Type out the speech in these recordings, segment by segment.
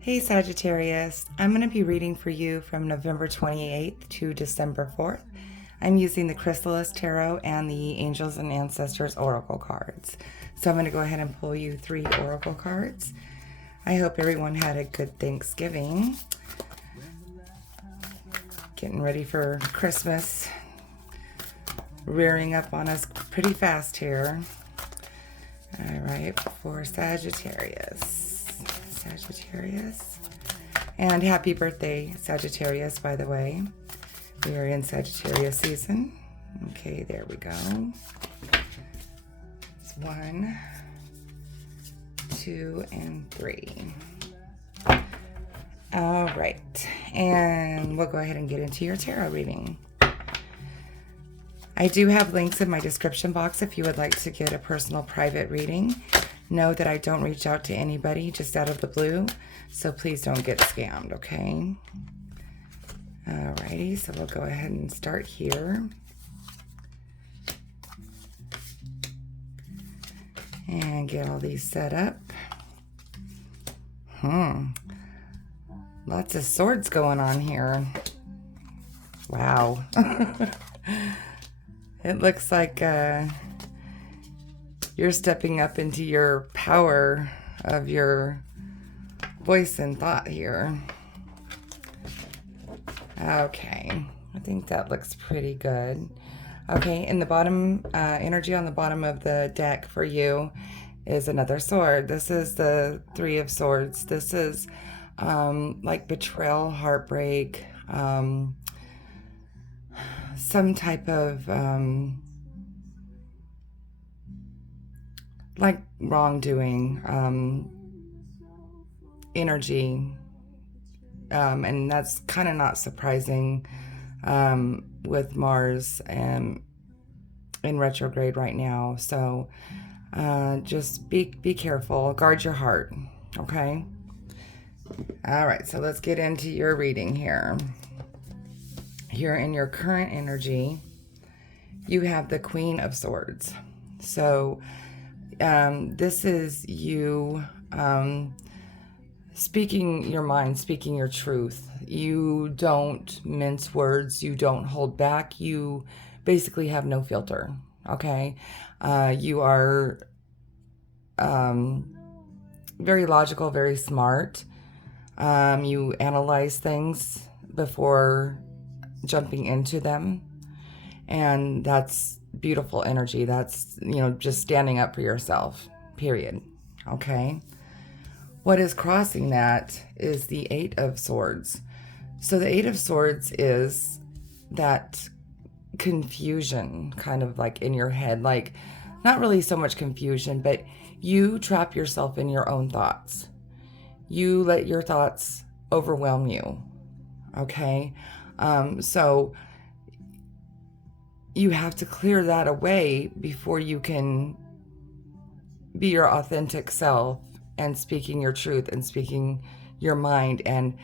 Hey Sagittarius, I'm going to be reading for you from November 28th to December 4th. I'm using the Chrysalis Tarot and the Angels and Ancestors Oracle cards. So I'm going to go ahead and pull you 3 Oracle cards. I hope everyone had a good Thanksgiving. Getting ready for Christmas. Rearing up on us pretty fast here. All right, for Sagittarius. And happy birthday, Sagittarius, by the way. We are in Sagittarius season. Okay, there we go. It's 1, 2, and 3. All right, and we'll go ahead and get into your tarot reading. I do have links in my description box if you would like to get a personal private reading. Know that I don't reach out to anybody just out of the blue, so please don't get scammed, okay? Alrighty, so we'll go ahead and start here. And get all these set up. Lots of swords going on here. Wow. It looks like you're stepping up into your power of your voice and thought here. Okay, I think that looks pretty good. Okay, in the bottom, energy on the bottom of the deck for you is another sword. This is the 3 of Swords. This is like betrayal, heartbreak, some type of like wrongdoing energy, and that's kind of not surprising with Mars in retrograde right now. So just be careful, guard your heart, okay? All right, so let's get into your reading here. Here in your current energy, you have the Queen of Swords. So this is you speaking your mind, speaking your truth. You don't mince words. You don't hold back. You basically have no filter, okay? You are very logical, very smart. You analyze things before jumping into them, and that's beautiful energy. That's, you know, just standing up for yourself, period. Okay, what is crossing that is the 8 of Swords. So the 8 of Swords is that confusion kind of like in your head, like not really so much confusion, but you trap yourself in your own thoughts. You let your thoughts overwhelm you, okay? So you have to clear that away before you can be your authentic self and speaking your truth and speaking your mind. And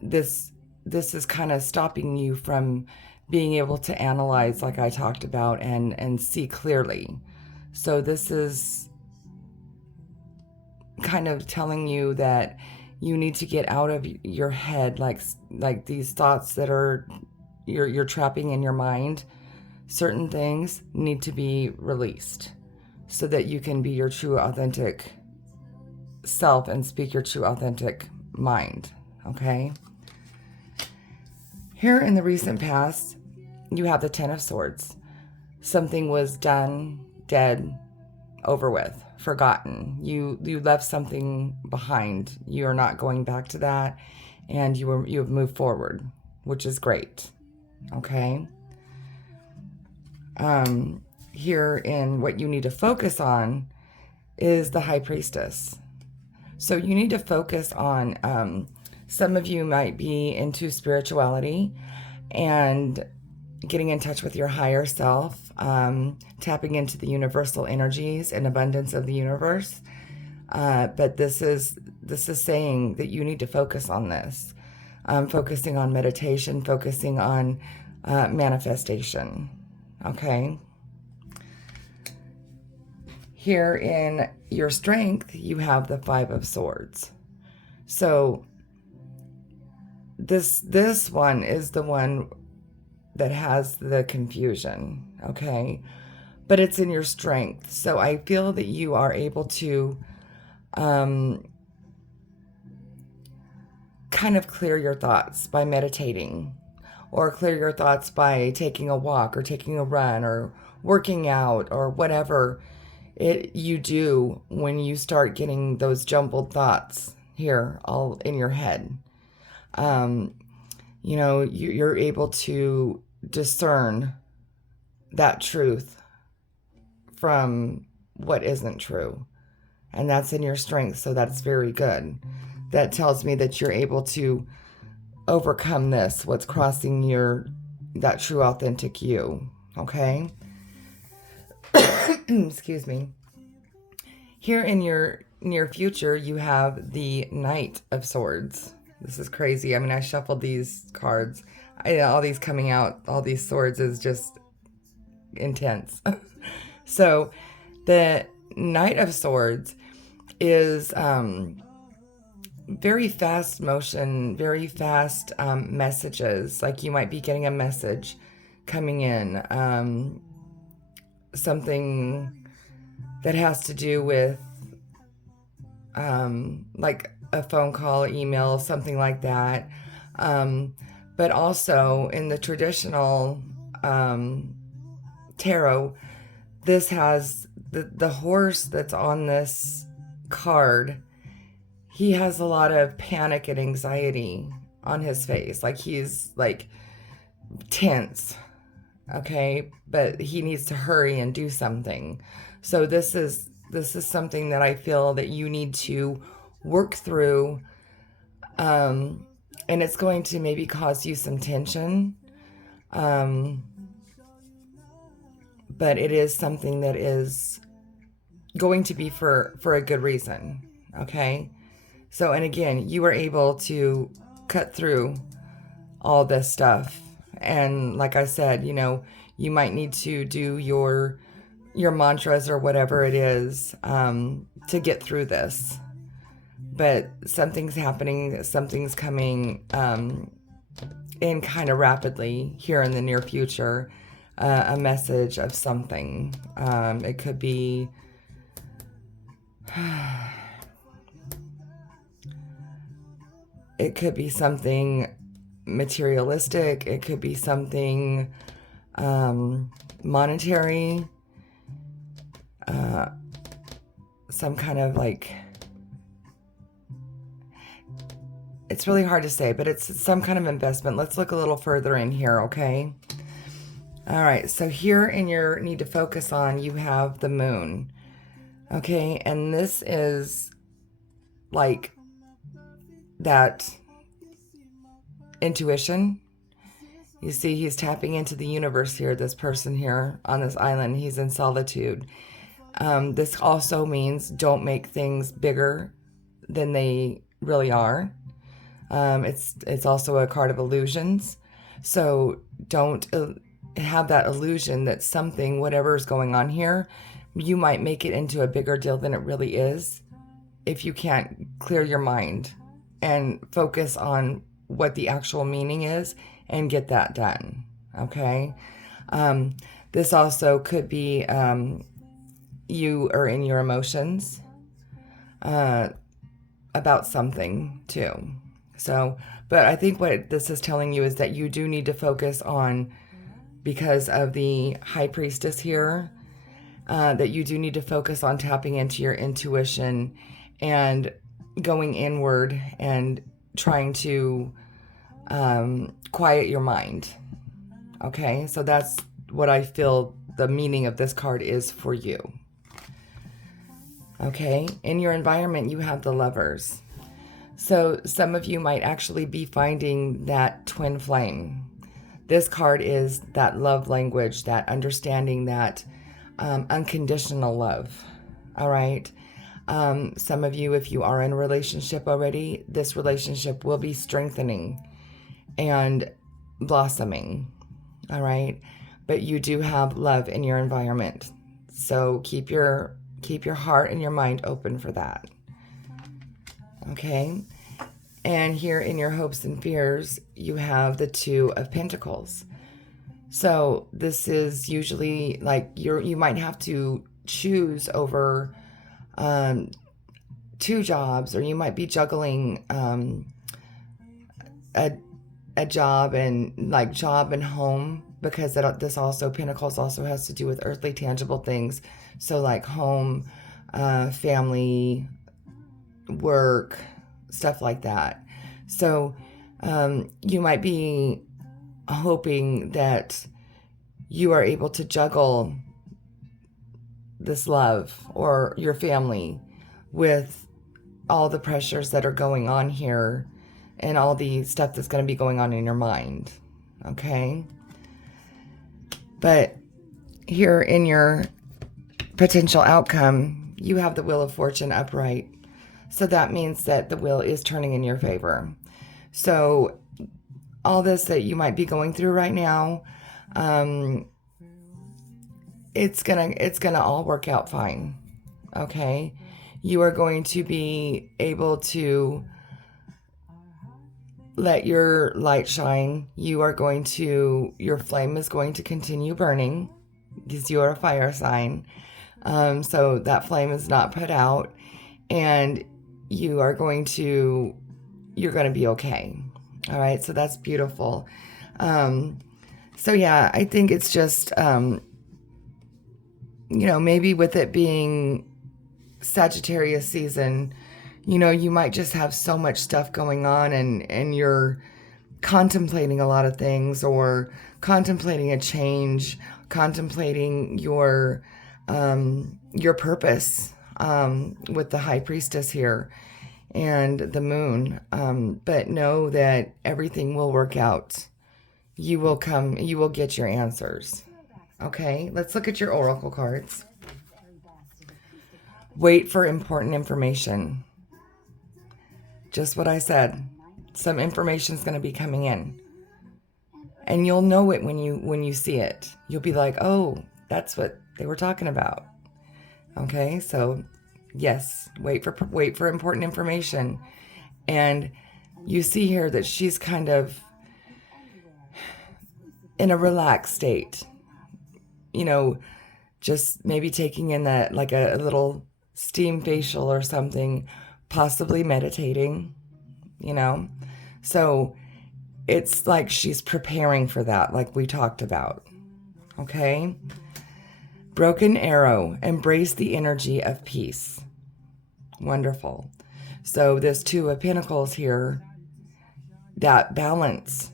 this is kind of stopping you from being able to analyze, like I talked about, and see clearly. So this is kind of telling you that you need to get out of your head, like these thoughts that are you're trapping in your mind. Certain things need to be released so that you can be your true authentic self and speak your true authentic mind, okay? Here in the recent past, you have the 10 of Swords. Something was done, dead, over with, forgotten. You left something behind. You are not going back to that, and you have moved forward, which is great. Okay. Here in what you need to focus on is the High Priestess. So you need to focus on, some of you might be into spirituality and getting in touch with your higher self, tapping into the universal energies and abundance of the universe. But this is saying that you need to focus on this, focusing on meditation, focusing on manifestation. Okay. Here in your strength, you have the Five of Swords. So this one is the one that has the confusion, okay? But it's in your strength. So I feel that you are able to kind of clear your thoughts by meditating, or clear your thoughts by taking a walk or taking a run or working out or whatever you do when you start getting those jumbled thoughts here all in your head. You're able to discern that truth from what isn't true. And that's in your strength, so that's very good. That tells me that you're able to overcome this, what's crossing that true authentic you, okay? Excuse me. Here in your near future, you have the Knight of Swords. This is crazy. I mean, I shuffled these cards. All these coming out, all these swords is just intense. So the Knight of Swords is very fast motion, very fast messages. Like you might be getting a message coming in, something that has to do with like a phone call, email, something like that. But also in the traditional tarot, this has the horse that's on this card. He has a lot of panic and anxiety on his face. Like he's like tense, okay? But he needs to hurry and do something. So this is something that I feel that you need to work through, and it's going to maybe cause you some tension, but it is something that is going to be for a good reason, okay? So, and again, you were able to cut through all this stuff, and like I said, you might need to do your mantras or whatever it is to get through this. But something's happening, something's coming in kind of rapidly here in the near future, a message of something. It could be it could be something materialistic, it could be something monetary, some kind of like, it's really hard to say, but it's some kind of investment. Let's look a little further in here, okay? All right, so here in your need to focus on, you have the moon, okay? And this is like that intuition. You see, he's tapping into the universe here, this person here on this island. He's in solitude. This also means don't make things bigger than they really are. It's also a card of illusions. So don't have that illusion that something, whatever is going on here, you might make it into a bigger deal than it really is if you can't clear your mind and focus on what the actual meaning is and get that done, okay? This also could be you are in your emotions about something too. So, but I think what this is telling you is that you do need to focus on, because of the High Priestess here, that you do need to focus on tapping into your intuition and going inward and trying to quiet your mind. Okay, so that's what I feel the meaning of this card is for you. Okay, in your environment, you have the Lovers. So some of you might actually be finding that twin flame. This card is that love language, that understanding, that unconditional love. All right. Some of you, if you are in a relationship already, this relationship will be strengthening and blossoming. All right. But you do have love in your environment. So keep your Keep your heart and your mind open for that. Okay? And here in your hopes and fears, you have the Two of Pentacles. So this is usually like you might have to choose over 2 jobs, or you might be juggling a job and home, because this also, Pentacles also has to do with earthly tangible things. So like home, family, work, stuff like that. So you might be hoping that you are able to juggle this love or your family with all the pressures that are going on here and all the stuff that's going to be going on in your mind. Okay? But here in your potential outcome, you have the Wheel of Fortune upright. So that means that the wheel is turning in your favor. So all this that you might be going through right now, it's gonna all work out fine. Okay? You are going to be able to let your light shine. Your flame is going to continue burning, because you are a fire sign. So that flame is not put out, and you're going to be okay. All right. So that's beautiful. So yeah, I think it's just, maybe with it being Sagittarius season, you might just have so much stuff going on, and you're contemplating a lot of things, or contemplating a change, contemplating your purpose, with the High Priestess here and the Moon. But know that everything will work out. You will get your answers. Okay, let's look at your oracle cards. Wait for important information. Just what I said. Some information is going to be coming in, and you'll know it when you see it. You'll be like, oh, that's what they were talking about. Okay, so yes, wait for important information. And you see here that she's kind of in a relaxed state. Just maybe taking in that, like a little steam facial or something, possibly meditating, So it's like she's preparing for that, like we talked about. Okay? Broken arrow, embrace the energy of peace. Wonderful. So this Two of Pentacles here, that balance.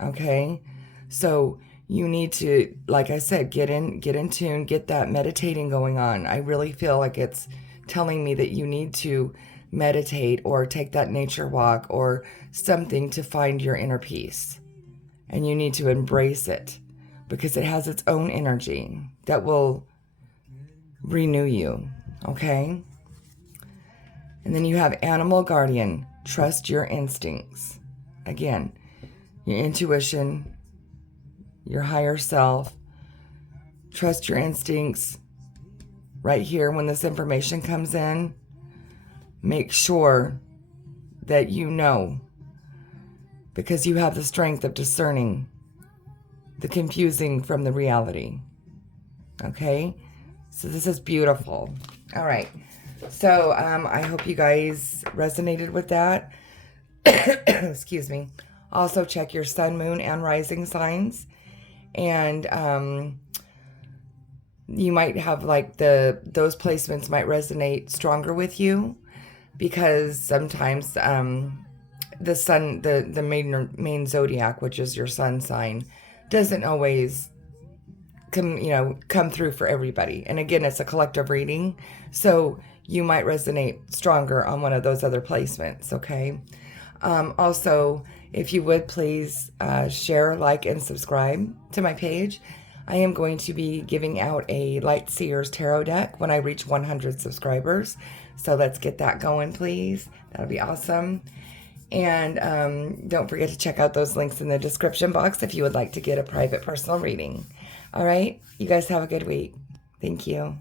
Okay? So you need to, like I said, get in tune, get that meditating going on. I really feel like it's telling me that you need to meditate or take that nature walk or something to find your inner peace. And you need to embrace it, because it has its own energy that will renew you. Okay? And then you have Animal Guardian. Trust your instincts. Again, your intuition, your higher self. Trust your instincts. Right here, when this information comes in, make sure that you know, because you have the strength of discerning the confusing from the reality. Okay? So this is beautiful. All right. So I hope you guys resonated with that. Excuse me. Also check your sun, moon, and rising signs. And you might have like those placements might resonate stronger with you, because sometimes the sun, the main zodiac, which is your sun sign, doesn't always come through for everybody. And again, it's a collective reading, so you might resonate stronger on one of those other placements. Okay. Also, if you would please share, like, and subscribe to my page. I am going to be giving out a Light Seers Tarot deck when I reach 100 subscribers. So let's get that going, please. That'll be awesome. And don't forget to check out those links in the description box if you would like to get a private personal reading. All right. You guys have a good week. Thank you.